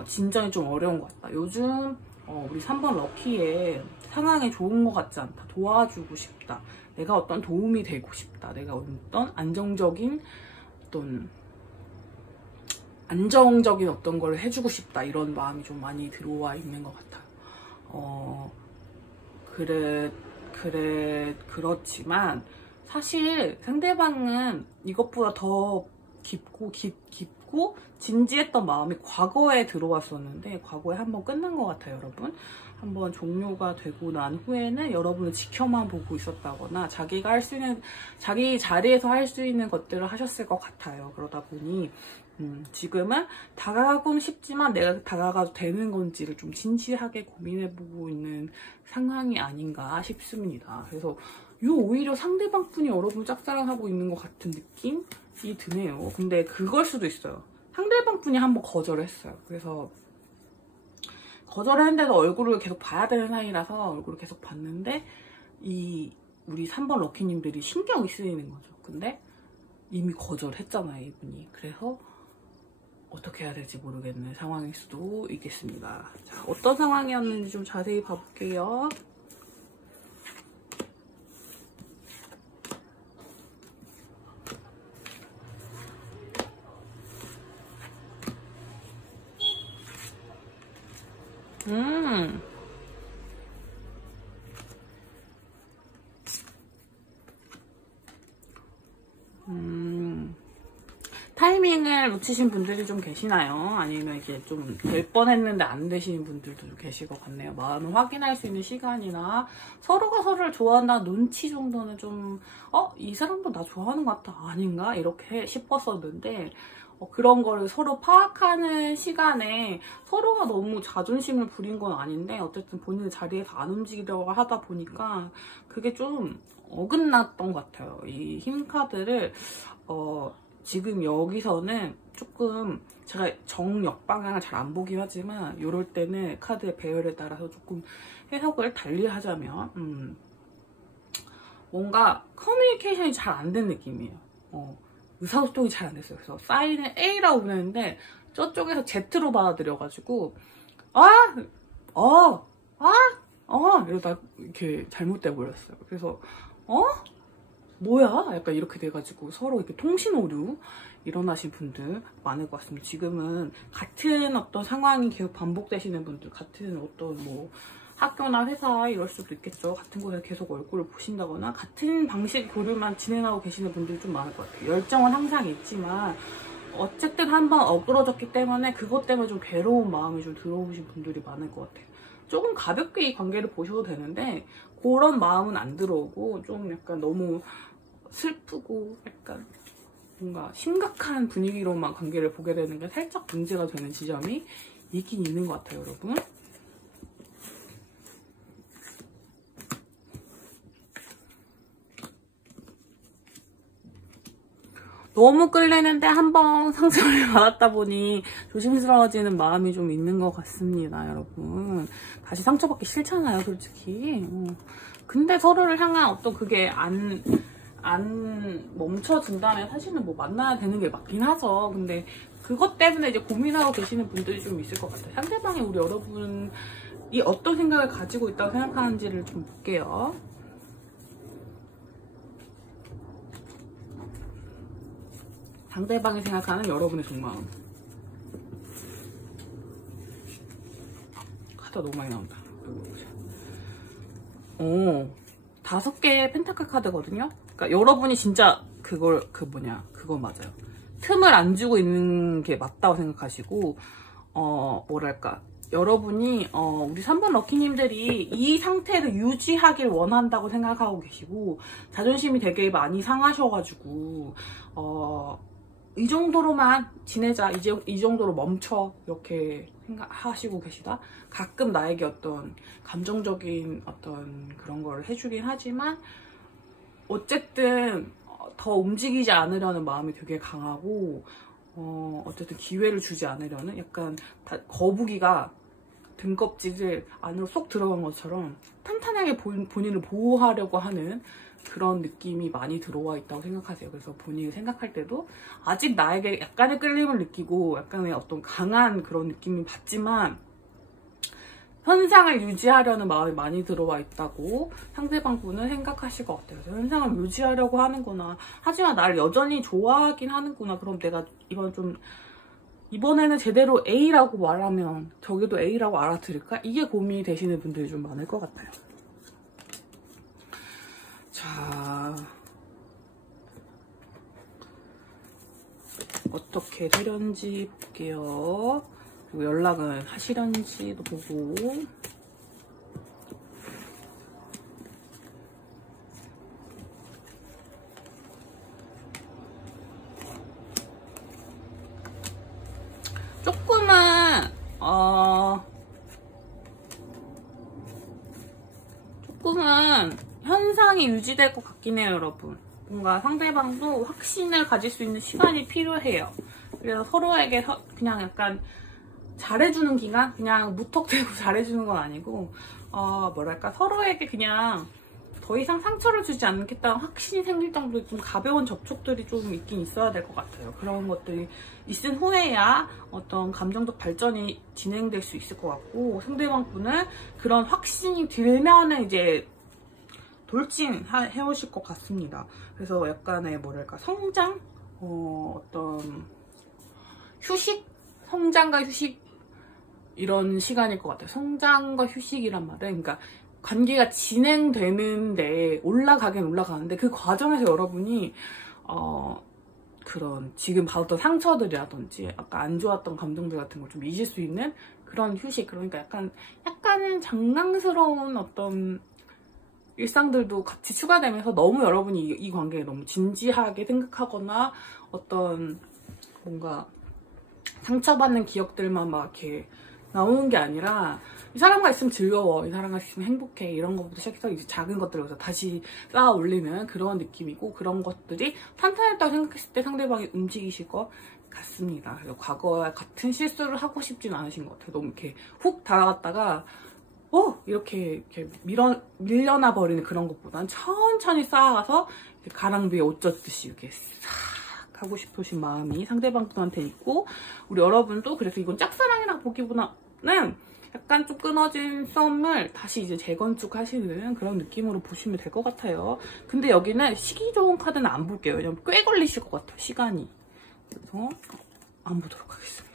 진전이 좀 어려운 것 같다. 요즘 우리 3번 럭키의 상황이 좋은 것 같지 않다. 도와주고 싶다. 내가 어떤 도움이 되고 싶다. 내가 어떤 안정적인 어떤 걸 해주고 싶다. 이런 마음이 좀 많이 들어와 있는 것 같아요. 그렇지만 사실 상대방은 이것보다 더 깊고 진지했던 마음이 과거에 들어왔었는데, 과거에 한번 끝난 것 같아요. 여러분 한번 종료가 되고 난 후에는 여러분을 지켜만 보고 있었다거나 자기가 할 수 있는, 자기 자리에서 할 수 있는 것들을 하셨을 것 같아요. 그러다 보니 지금은 다가가고는 싶지만 내가 다가가도 되는 건지를 좀 진지하게 고민해보고 있는 상황이 아닌가 싶습니다. 그래서 오히려 상대방 분이 여러분 짝사랑하고 있는 것 같은 느낌이 드네요. 근데 그걸 수도 있어요. 상대방 분이 한번 거절했어요. 그래서 거절했는데도 얼굴을 계속 봐야 되는 사이라서 얼굴을 계속 봤는데, 우리 3번 럭키님들이 신경이 쓰이는 거죠. 근데 이미 거절했잖아요, 이분이. 그래서 어떻게 해야 될지 모르겠는 상황일 수도 있겠습니다. 자, 어떤 상황이었는지 좀 자세히 봐볼게요. 타이밍을 놓치신 분들이 좀 계시나요? 아니면 이게 좀 될 뻔했는데 안 되시는 분들도 좀 계실 것 같네요. 마음을 확인할 수 있는 시간이나 서로가 서로를 좋아한다는 눈치 정도는 좀 이 사람도 나 좋아하는 것 같다 아닌가? 이렇게 싶었었는데, 그런 거를 서로 파악하는 시간에 서로가 너무 자존심을 부린 건 아닌데, 어쨌든 본인의 자리에서 안 움직이려고 하다 보니까 그게 좀 어긋났던 것 같아요. 이 힘 카드를 지금 여기서는 조금 제가 정역 방향을 잘 안 보긴 하지만, 이럴 때는 카드의 배열에 따라서 조금 해석을 달리 하자면 뭔가 커뮤니케이션이 잘 안 된 느낌이에요. 의사소통이 잘 안 됐어요. 그래서 사인을 A라고 보냈는데 저쪽에서 Z로 받아들여가지고 이러다 이렇게 잘못돼 버렸어요. 그래서 뭐야? 약간 이렇게 돼가지고 서로 이렇게 통신 오류 일어나신 분들 많을 것 같습니다. 지금은 같은 어떤 상황이 계속 반복되시는 분들, 같은 어떤 뭐 학교나 회사 이럴 수도 있겠죠. 같은 곳에 계속 얼굴을 보신다거나 같은 방식 교류만 진행하고 계시는 분들이 좀 많을 것 같아요. 열정은 항상 있지만 어쨌든 한번 어그러졌기 때문에 그것 때문에 좀 괴로운 마음이 좀 들어오신 분들이 많을 것 같아요. 조금 가볍게 이 관계를 보셔도 되는데 그런 마음은 안 들어오고 좀 약간 너무 슬프고 약간 뭔가 심각한 분위기로만 관계를 보게 되는 게 살짝 문제가 되는 지점이 있긴 있는 것 같아요, 여러분. 너무 끌리는데 한번 상처를 받았다 보니 조심스러워지는 마음이 좀 있는 것 같습니다, 여러분. 다시 상처받기 싫잖아요, 솔직히. 근데 서로를 향한 어떤 그게 안 멈춰진다면 사실은 뭐 만나야 되는 게 맞긴 하죠. 근데 그것 때문에 이제 고민하고 계시는 분들이 좀 있을 것 같아요. 상대방이 우리 여러분 이 어떤 생각을 가지고 있다고 생각하는지를 좀 볼게요. 상대방이 생각하는 여러분의 속마음. 카드가 너무 많이 나온다. 오, 5개의 펜타클 카드거든요. 그러니까 여러분이 진짜 그거 맞아요. 틈을 안 주고 있는 게 맞다고 생각하시고, 뭐랄까. 여러분이, 우리 3번 럭키님들이 이 상태를 유지하길 원한다고 생각하고 계시고, 자존심이 되게 많이 상하셔가지고, 이 정도로만 지내자, 이 정도로 멈춰, 이렇게 생각하시고 계시다. 가끔 나에게 어떤 감정적인 어떤 그런 걸 해주긴 하지만, 어쨌든 더 움직이지 않으려는 마음이 되게 강하고, 어쨌든 기회를 주지 않으려는 약간 거북이가 등껍질을 안으로 쏙 들어간 것처럼 탄탄하게 본인을 보호하려고 하는 그런 느낌이 많이 들어와 있다고 생각하세요. 그래서 본인이 생각할 때도 아직 나에게 약간의 끌림을 느끼고 약간의 어떤 강한 그런 느낌을 받지만 현상을 유지하려는 마음이 많이 들어와 있다고 상대방 분은 생각하실 것 같아요. 그래서 현상을 유지하려고 하는구나. 하지만 나를 여전히 좋아하긴 하는구나. 그럼 내가 이번에는 제대로 A라고 말하면 저기도 A라고 알아들을까? 이게 고민이 되시는 분들이 좀 많을 것 같아요. 자, 어떻게 되려는지 볼게요. 그리고 연락은 하시려는지도 보고. 조금은 현상이 유지될 것 같긴 해요, 여러분. 뭔가 상대방도 확신을 가질 수 있는 시간이 필요해요. 그래서 서로에게 그냥 약간 잘해주는 기간? 그냥 무턱대고 잘해주는 건 아니고, 뭐랄까, 서로에게 그냥 더 이상 상처를 주지 않겠다는 확신이 생길 정도의 좀 가벼운 접촉들이 좀 있긴 있어야 될 것 같아요. 그런 것들이 있은 후에야 어떤 감정적 발전이 진행될 수 있을 것 같고, 상대방 분은 그런 확신이 들면은 이제 돌진해 오실 것 같습니다. 그래서 약간의 뭐랄까, 성장? 어떤 휴식? 성장과 휴식? 이런 시간일 것 같아요. 성장과 휴식이란 말은, 그러니까 관계가 진행되는데 올라가긴 올라가는데 그 과정에서 여러분이 그런 지금 받았던 상처들이라든지 아까 안 좋았던 감정들 같은 걸 좀 잊을 수 있는 그런 휴식. 그러니까 약간은 장난스러운 어떤 일상들도 같이 추가되면서 너무 여러분이 이 관계에 너무 진지하게 생각하거나 어떤 뭔가 상처받는 기억들만 막 이렇게 나오는 게 아니라 이 사람과 있으면 즐거워, 이 사람과 있으면 행복해, 이런 것부터 시작해서 이제 작은 것들을 다시 쌓아 올리는 그런 느낌이고, 그런 것들이 탄탄했다고 생각했을 때 상대방이 움직이실 것 같습니다. 그래서 과거와 같은 실수를 하고 싶진 않으신 것 같아요. 너무 이렇게 훅 다가갔다가 이렇게 밀려나 버리는 그런 것보다는 천천히 쌓아가서 가랑비에 옷 젖듯이 이렇게 싹 하고 싶으신 마음이 상대방 분한테 있고, 우리 여러분도 그래서 이건 짝사랑이라고 보기보다는 약간 좀 끊어진 썸을 다시 이제 재건축하시는 그런 느낌으로 보시면 될 것 같아요. 근데 여기는 시기 좋은 카드는 안 볼게요. 왜냐면 꽤 걸리실 것 같아요, 시간이. 그래서 안 보도록 하겠습니다.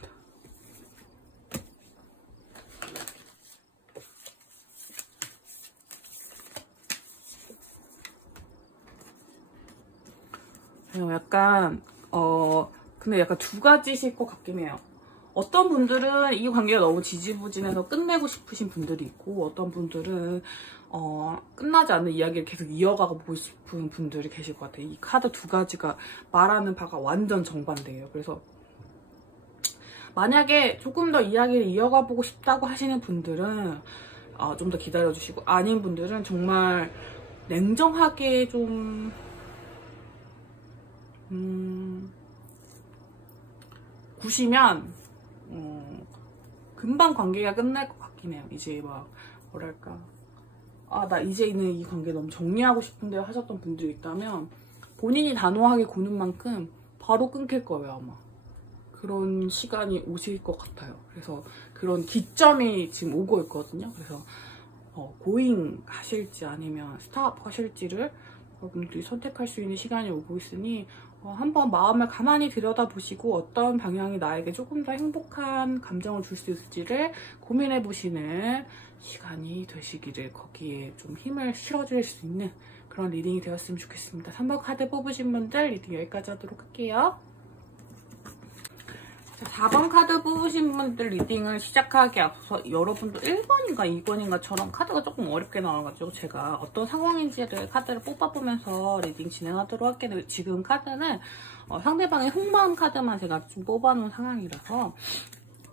약간 근데 약간 두 가지실 것 같긴 해요. 어떤 분들은 이 관계가 너무 지지부진해서 끝내고 싶으신 분들이 있고, 어떤 분들은 끝나지 않는 이야기를 계속 이어가고 보고 싶은 분들이 계실 것 같아요. 이 카드 두 가지가 말하는 바가 완전 정반대예요. 그래서 만약에 조금 더 이야기를 이어가 보고 싶다고 하시는 분들은 좀 더 기다려주시고, 아닌 분들은 정말 냉정하게 좀 구시면 금방 관계가 끝날 것 같긴 해요. 이제 막 뭐랄까, 나 이제는 이 관계 너무 정리하고 싶은데 하셨던 분들이 있다면 본인이 단호하게 구는 만큼 바로 끊길 거예요, 아마. 그런 시간이 오실 것 같아요. 그래서 그런 기점이 지금 오고 있거든요. 그래서 고잉 하실지 아니면 스탑 하실지를 여러분들이 선택할 수 있는 시간이 오고 있으니 한번 마음을 가만히 들여다보시고 어떤 방향이 나에게 조금 더 행복한 감정을 줄 수 있을지를 고민해보시는 시간이 되시기를, 거기에 좀 힘을 실어줄 수 있는 그런 리딩이 되었으면 좋겠습니다. 3번 카드 뽑으신 분들 리딩 여기까지 하도록 할게요. 자, 4번 카드 뽑으신 분들 리딩을 시작하기 앞서서 여러분도 1번인가 2번인가처럼 카드가 조금 어렵게 나와가지고 제가 어떤 상황인지를 카드를 뽑아보면서 리딩 진행하도록 할게요. 지금 카드는 상대방의 속마음 카드만 제가 좀 뽑아놓은 상황이라서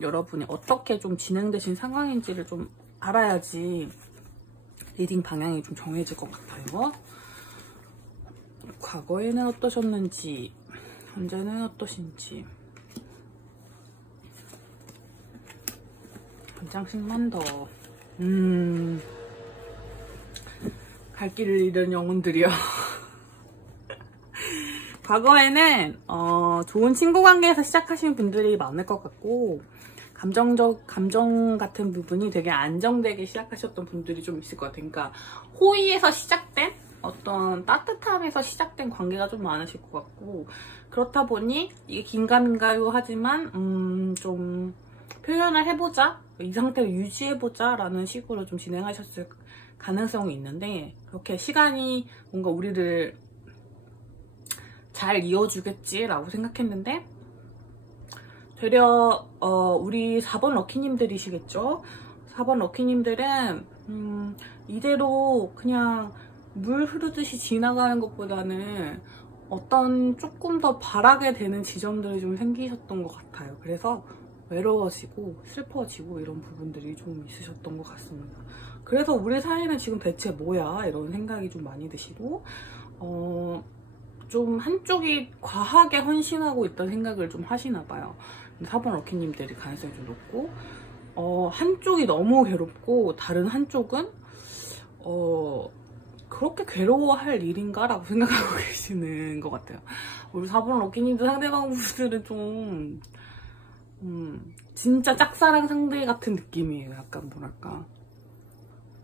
여러분이 어떻게 좀 진행되신 상황인지를 좀 알아야지 리딩 방향이 좀 정해질 것 같아요. 과거에는 어떠셨는지, 현재는 어떠신지. 한 장씩만 더. 갈 길을 잃은 영혼들이요. 과거에는 좋은 친구 관계에서 시작하신 분들이 많을 것 같고, 감정 같은 부분이 되게 안정되게 시작하셨던 분들이 좀 있을 것 같아요. 그러니까 호의에서 시작된 어떤 따뜻함에서 시작된 관계가 좀 많으실 것 같고, 그렇다 보니 이게 긴가민가요 하지만 좀 표현을 해보자, 이 상태를 유지해보자 라는 식으로 좀 진행하셨을 가능성이 있는데, 그렇게 시간이 뭔가 우리를 잘 이어주겠지라고 생각했는데 되려 우리 4번 럭키님들이시겠죠? 4번 럭키님들은 이대로 그냥 물 흐르듯이 지나가는 것보다는 어떤 조금 더 바라게 되는 지점들이 좀 생기셨던 것 같아요. 그래서 외로워지고 슬퍼지고 이런 부분들이 좀 있으셨던 것 같습니다. 그래서 우리 사이는 지금 대체 뭐야? 이런 생각이 좀 많이 드시고 좀 한쪽이 과하게 헌신하고 있다는 생각을 좀 하시나 봐요. 4번 럭키님들이 가능성이 좀 높고, 한쪽이 너무 괴롭고 다른 한쪽은 그렇게 괴로워할 일인가? 라고 생각하고 계시는 것 같아요. 우리 4번 럭키님들 상대방 분들은 좀 진짜 짝사랑 상대 같은 느낌이에요. 약간 뭐랄까,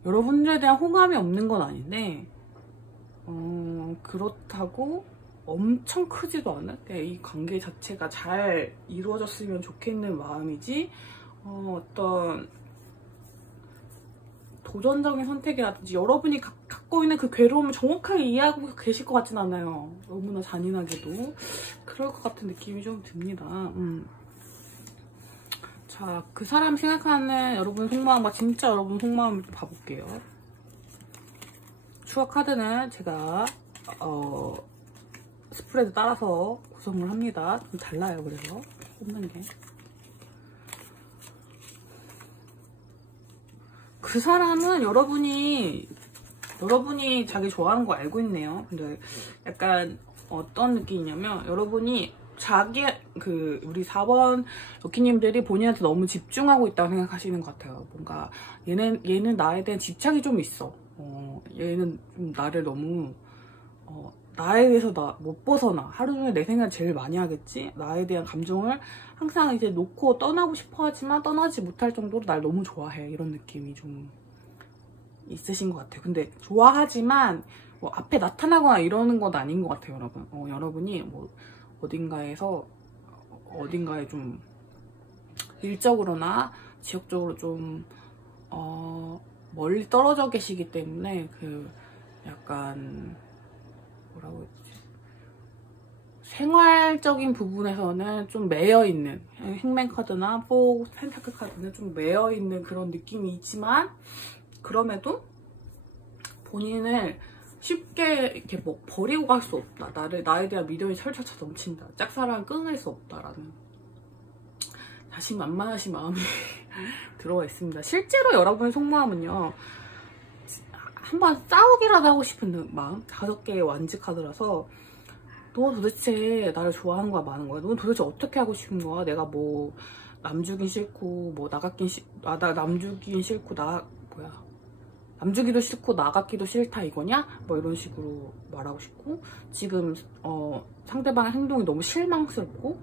여러분들에 대한 호감이 없는 건 아닌데 그렇다고 엄청 크지도 않은, 이 관계 자체가 잘 이루어졌으면 좋겠는 마음이지 어떤 도전적인 선택이라든지 여러분이 갖고 있는 그 괴로움을 정확하게 이해하고 계실 것 같진 않아요. 너무나 잔인하게도 그럴 것 같은 느낌이 좀 듭니다. 자, 그 사람 생각하는 여러분 속마음과 진짜 여러분 속마음을 좀 봐볼게요. 추억 카드는 제가 스프레드 따라서 구성을 합니다. 좀 달라요. 그래서 뽑는 게. 그 사람은 여러분이 자기 좋아하는 거 알고 있네요. 근데 약간 어떤 느낌이냐면, 여러분이 우리 4번 럭키님들이 본인한테 너무 집중하고 있다고 생각하시는 것 같아요. 뭔가 얘는 나에 대한 집착이 좀 있어. 얘는 좀 나를 너무 나에 대해서 나 못 벗어나. 하루 종일 내 생각을 제일 많이 하겠지? 나에 대한 감정을 항상 이제 놓고 떠나고 싶어 하지만 떠나지 못할 정도로 날 너무 좋아해. 이런 느낌이 좀 있으신 것 같아요. 근데 좋아하지만 뭐 앞에 나타나거나 이러는 건 아닌 것 같아요, 여러분. 여러분이 뭐 어딘가에 좀 일적으로나 지역적으로 좀 멀리 떨어져 계시기 때문에 그 약간 뭐라고 해야 되지? 생활적인 부분에서는 좀 매여있는, 행맨 카드나 펜타클 카드는 좀 매여있는 그런 느낌이 있지만, 그럼에도 본인을 쉽게 이렇게 뭐 버리고 갈 수 없다. 나에 대한 미련이 철철철 넘친다. 짝사랑 끊을 수 없다라는 자신만만하신 마음이 들어가 있습니다. 실제로 여러분의 속마음은요, 한번 싸우기라도 하고 싶은 마음, 5개의 완즈 카드라서, 너 도대체 나를 좋아하는 거야, 마는 거야? 너 도대체 어떻게 하고 싶은 거야? 내가 뭐 남주긴 싫고, 뭐 남주긴 싫고, 남주기도 싫고 나가기도 싫다 이거냐? 뭐 이런 식으로 말하고 싶고, 지금 상대방의 행동이 너무 실망스럽고,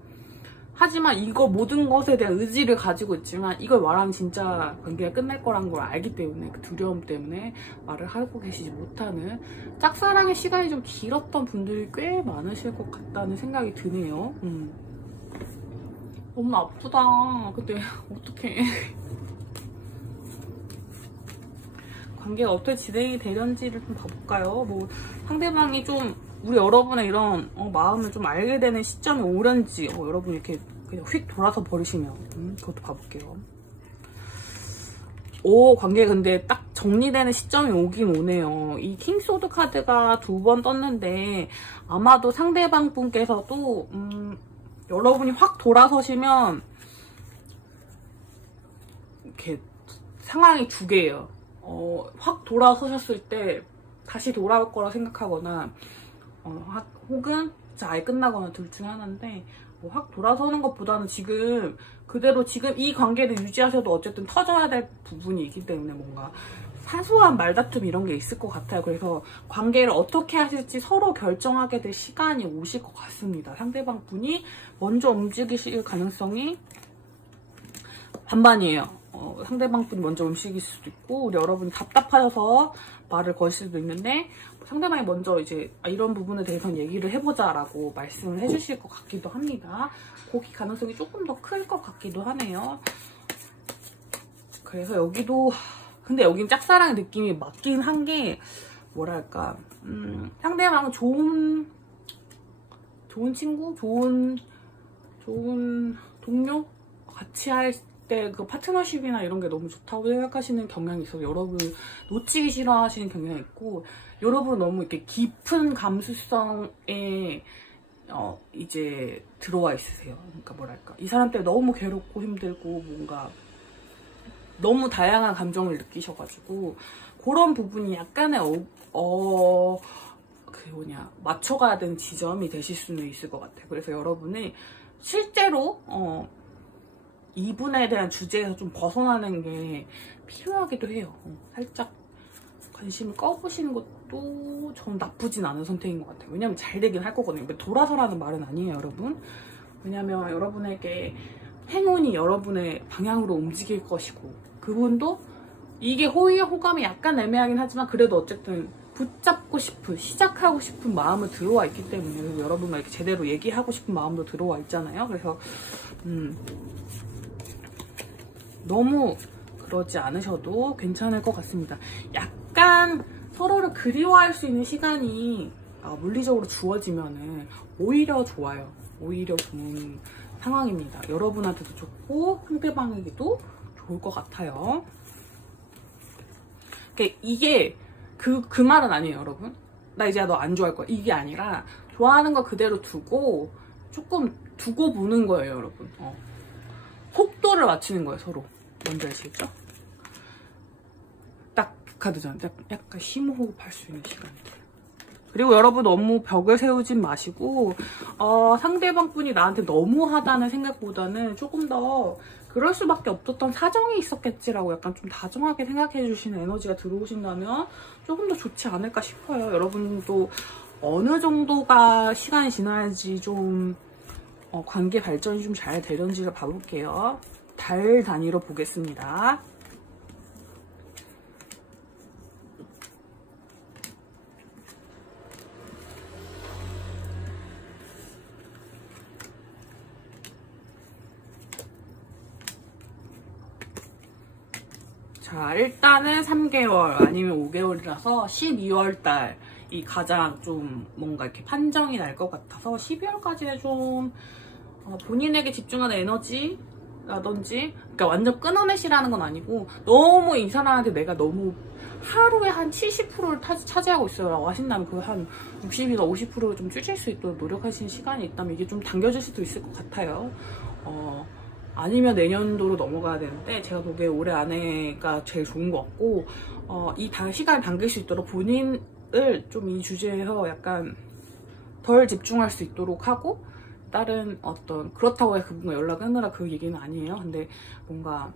하지만 이거 모든 것에 대한 의지를 가지고 있지만 이걸 말하면 진짜 관계가 끝날 거란 걸 알기 때문에 그 두려움 때문에 말을 하고 계시지 못하는 짝사랑의 시간이 좀 길었던 분들이 꽤 많으실 것 같다는 생각이 드네요. 너무 아프다. 근데 어떡해. 관계가 어떻게 진행이 되는지를 좀 봐볼까요? 뭐 상대방이 좀 우리 여러분의 이런 마음을 좀 알게 되는 시점이 오는지 여러분 이렇게 그냥 휙 돌아서 버리시면 그것도 봐볼게요. 오, 관계 근데 딱 정리되는 시점이 오긴 오네요. 이 킹소드 카드가 2번 떴는데 아마도 상대방 분께서도 여러분이 확 돌아서시면 이렇게 상황이 2개예요. 확 돌아서셨을 때 다시 돌아올 거라 생각하거나 혹은 진짜 아예 끝나거나 둘 중에 하나인데 확 돌아서는 것보다는 지금 그대로 지금 이 관계를 유지하셔도 어쨌든 터져야 될 부분이 있기 때문에 뭔가 사소한 말다툼 이런 게 있을 것 같아요. 그래서 관계를 어떻게 하실지 서로 결정하게 될 시간이 오실 것 같습니다. 상대방 분이 먼저 움직이실 가능성이 반반이에요. 상대방 분이 먼저 움직일 수도 있고 우리 여러분이 답답하셔서 말을 거실 수도 있는데 상대방이 먼저 이제 이런 부분에 대해서는 얘기를 해보자 라고 말씀을 해주실 것 같기도 합니다. 거기 가능성이 조금 더 클 것 같기도 하네요. 그래서 여기도 근데 여긴 짝사랑의 느낌이 맞긴 한 게 뭐랄까 상대방은 좋은 친구? 좋은 동료? 같이 할 때 그 파트너십이나 이런 게 너무 좋다고 생각하시는 경향이 있어서 여러분 놓치기 싫어하시는 경향이 있고 여러분 너무 이렇게 깊은 감수성에 이제 들어와 있으세요. 그러니까 뭐랄까 이 사람 때문에 너무 괴롭고 힘들고 뭔가 너무 다양한 감정을 느끼셔가지고 그런 부분이 약간의 맞춰가야 되는 지점이 되실 수는 있을 것 같아요. 그래서 여러분이 실제로 이분에 대한 주제에서 좀 벗어나는 게 필요하기도 해요. 살짝 관심을 꺼보시는 것도 전 나쁘진 않은 선택인 것 같아요. 왜냐면 잘 되긴 할 거거든요. 돌아서라는 말은 아니에요, 여러분. 왜냐면 여러분에게 행운이 여러분의 방향으로 움직일 것이고 그분도 이게 호의와 호감이 약간 애매하긴 하지만 그래도 어쨌든 붙잡고 싶은, 시작하고 싶은 마음을 들어와 있기 때문에 그리고 여러분과 이렇게 제대로 얘기하고 싶은 마음도 들어와 있잖아요. 그래서 너무 그러지 않으셔도 괜찮을 것 같습니다. 약간 서로를 그리워할 수 있는 시간이 물리적으로 주어지면은 오히려 좋아요. 오히려 좋은 상황입니다. 여러분한테도 좋고 상대방에게도 좋을 것 같아요. 이게 그 말은 아니에요, 여러분. 나 이제 너 안 좋아할 거야. 이게 아니라 좋아하는 거 그대로 두고 조금 두고 보는 거예요, 여러분. 속도를 맞추는 거예요, 서로. 뭔지 아시겠죠? 딱 카드잖아요. 약간 심호흡할 수 있는 시간들. 그리고 여러분 너무 벽을 세우진 마시고 상대방 분이 나한테 너무하다는 생각보다는 조금 더 그럴 수밖에 없었던 사정이 있었겠지라고 약간 좀 다정하게 생각해 주시는 에너지가 들어오신다면 조금 더 좋지 않을까 싶어요. 여러분도 어느 정도가 시간이 지나야지 좀 관계 발전이 좀 잘 되는지를 봐볼게요. 달 단위로 보겠습니다. 자, 일단은 3개월 아니면 5개월이라서 12월달이 가장 좀 뭔가 이렇게 판정이 날 것 같아서 12월까지는 좀 본인에게 집중하는 에너지라든지 그러니까 완전 끊어내시라는 건 아니고 너무 이 사람한테 내가 너무 하루에 한 70%를 차지하고 있어요 라고 하신다면 그 한 60이나 50%를 좀 줄일 수 있도록 노력하시는 시간이 있다면 이게 좀 당겨질 수도 있을 것 같아요. 아니면 내년도로 넘어가야 되는데 제가 보기에 올해 안에가 제일 좋은 것 같고 이 시간을 당길 수 있도록 본인을 좀 이 주제에서 약간 덜 집중할 수 있도록 하고 다른 그렇다고 해서 그분과 연락 끊으라 그 얘기는 아니에요. 근데 뭔가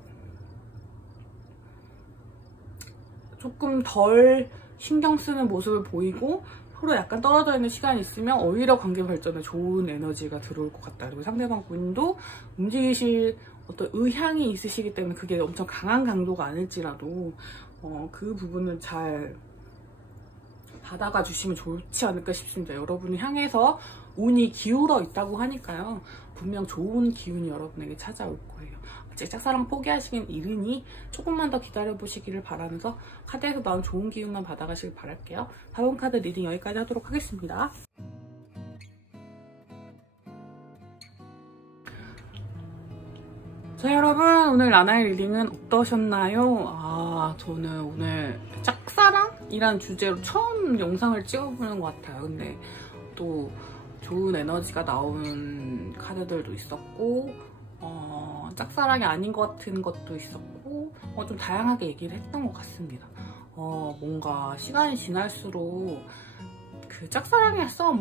조금 덜 신경 쓰는 모습을 보이고 서로 약간 떨어져 있는 시간이 있으면 오히려 관계 발전에 좋은 에너지가 들어올 것 같다. 그리고 상대방 분도 움직이실 어떤 의향이 있으시기 때문에 그게 엄청 강한 강도가 아닐지라도 그 부분은 잘 받아가 주시면 좋지 않을까 싶습니다. 여러분을 향해서 운이 기울어 있다고 하니까요. 분명 좋은 기운이 여러분에게 찾아올 거예요. 아직 짝사랑 포기하시긴 이르니 조금만 더 기다려보시기를 바라면서 카드에서 나온 좋은 기운만 받아가시길 바랄게요. 4번 카드 리딩 여기까지 하도록 하겠습니다. 자, 여러분 오늘 라나의 리딩은 어떠셨나요? 저는 오늘 짝사랑이란 주제로 처음 영상을 찍어보는 것 같아요. 근데 또 좋은 에너지가 나오는 카드들도 있었고 짝사랑이 아닌 것 같은 것도 있었고 좀 다양하게 얘기를 했던 것 같습니다. 뭔가 시간이 지날수록 그 짝사랑에서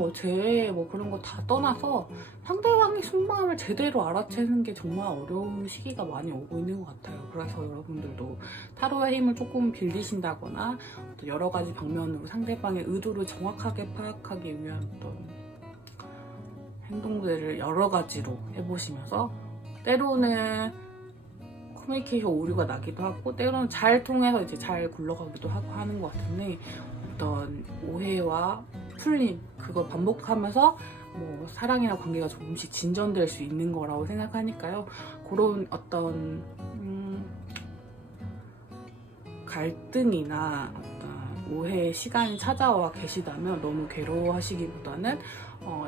그런 거 다 떠나서 상대방의 속마음을 제대로 알아채는 게 정말 어려운 시기가 많이 오고 있는 것 같아요. 그래서 여러분들도 타로의 힘을 조금 빌리신다거나 또 여러 가지 방면으로 상대방의 의도를 정확하게 파악하기 위한 어떤 행동들을 여러 가지로 해보시면서 때로는 커뮤니케이션 오류가 나기도 하고 때로는 잘 통해서 이제 잘 굴러가기도 하고 하는 것 같은데 어떤 오해와 풀림 그걸 반복하면서 사랑이나 관계가 조금씩 진전될 수 있는 거라고 생각하니까요. 그런 어떤 갈등이나 어떤 오해의 시간이 찾아와 계시다면 너무 괴로워하시기보다는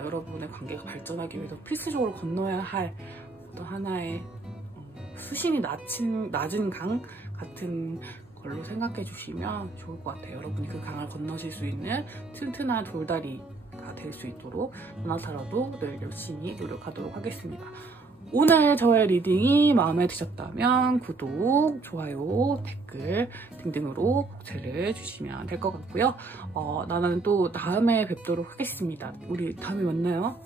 여러분의 관계가 발전하기 위해서 필수적으로 건너야 할 어떤 하나의 수심이 낮은 강 같은 걸로 생각해 주시면 좋을 것 같아요. 여러분이 그 강을 건너실 수 있는 튼튼한 돌다리가 될 수 있도록 누나타로도 늘 열심히 노력하도록 하겠습니다. 오늘 저의 리딩이 마음에 드셨다면 구독, 좋아요, 댓글 등등으로 복제를 주시면 될 것 같고요. 나는 또 다음에 뵙도록 하겠습니다. 우리 다음에 만나요.